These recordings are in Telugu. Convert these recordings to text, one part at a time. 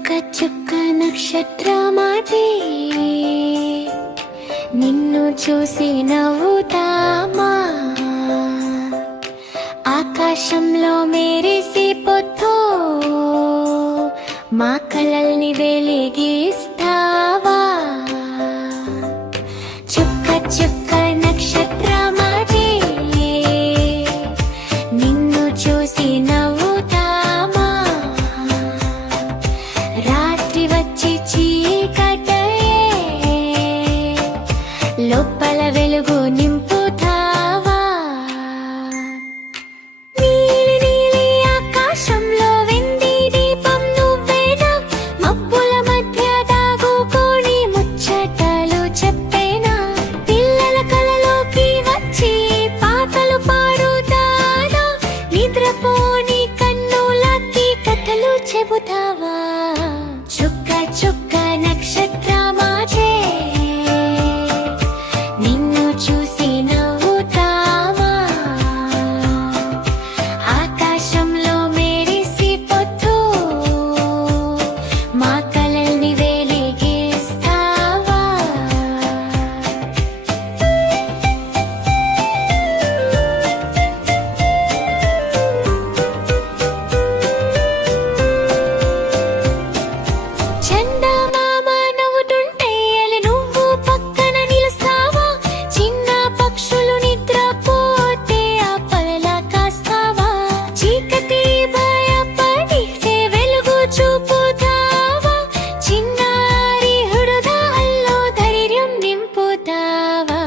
చుక్క చుక్క నక్షత్రమాటే నిన్ను చూసి నవ్వుతామా, ఆకాశంలో మెరిసే పొద్దు మా కలల్ని వెలిగిస్తావా. చుక్క చుక్క నక్షత్రమాటే నిన్ను చూసి నవ్వుతామా, రాత్రి వచ్చి చీకటయే లోపల వెలుగు నింపుతావా. నీలి నీలి ఆకాశంలో వెండి దీపం నువ్వేనా, మబ్బుల మధ్య దాగుకొని ముచ్చటలు చెప్పేనా, పిల్లల కలలోకి వచ్చి పాటలు పాడుతానా, నిద్రపోని కన్నులకి కథలు చెబుతావా. చుక్క చుక్క నక్షత్రమాటే నిన్ను చూసి నవ్వుతామా, ఆకాశంలో మెరిసి పొద్దు మా కలల్ని వెలిగిస్తావా. చందమామ నవ్వుతుంటే అలి నువ్వు పక్కన నిలుస్తావా, చిన్న పక్షులు నిద్రపోతే ఆపలా కాస్తావా, చీకటి భయపడితే వెలుగు చూపుతావా, చిన్నారి హృదయాల్లో ధైర్యం నింపుతావా.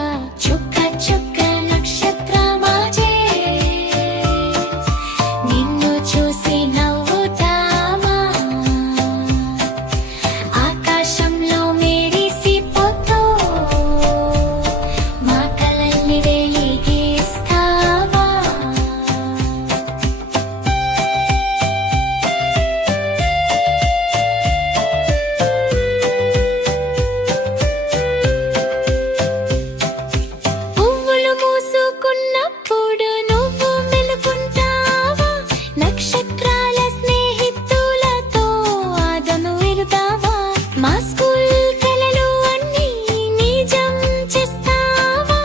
చుక్క చుక్క నక్షత్రమాటే నిన్ను చూసి నవ్వుతామా, ఆకాశంలో మెరిసి పొద్దు మా కలల్ని వెలిగిస్తావా. పువ్వులు మూసుకున్నప్పుడు నువ్వు మెలుకుంటావా, నక్షత్రాల స్నేహితులతో ఆదను వెళుతావా, మా స్కూల్ కలలు అన్నీ నిజం చేస్తావా,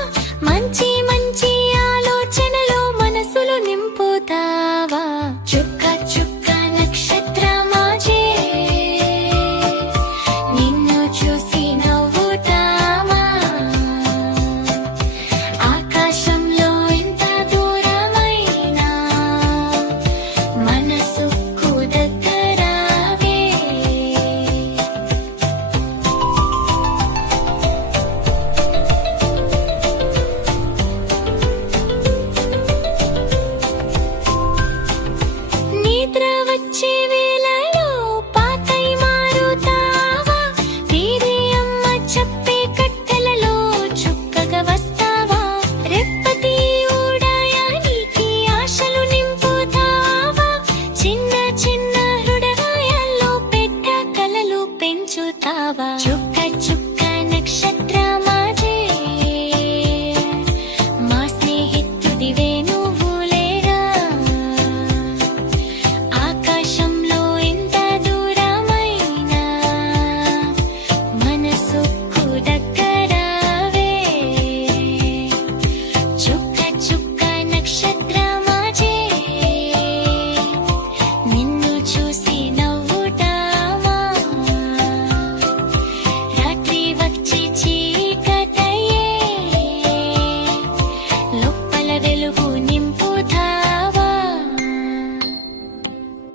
మంచి మంచి ఆలోచనలు మనసులు నింపుతావా. చుక్క చుక్క నక్షత్రమాటే నిన్ను చూసి నవ్వుతామా, ఆకాశంలో ఎంత దూరమైనా మనసుకు దగ్గరావే. నిద్ర వచ్చే వేళలో పాతై మారుతావా, వేరే అమ్మ చెప్పే కట్టెలలో చుక్కగా వస్తావా, రెప్పటి ఉదయానికి ఆశలు నింపుతావా, చిన్న చిన్న హృదయాల్లో పెద్ద కలలు పెంచుతావా. చుక్క చుక్క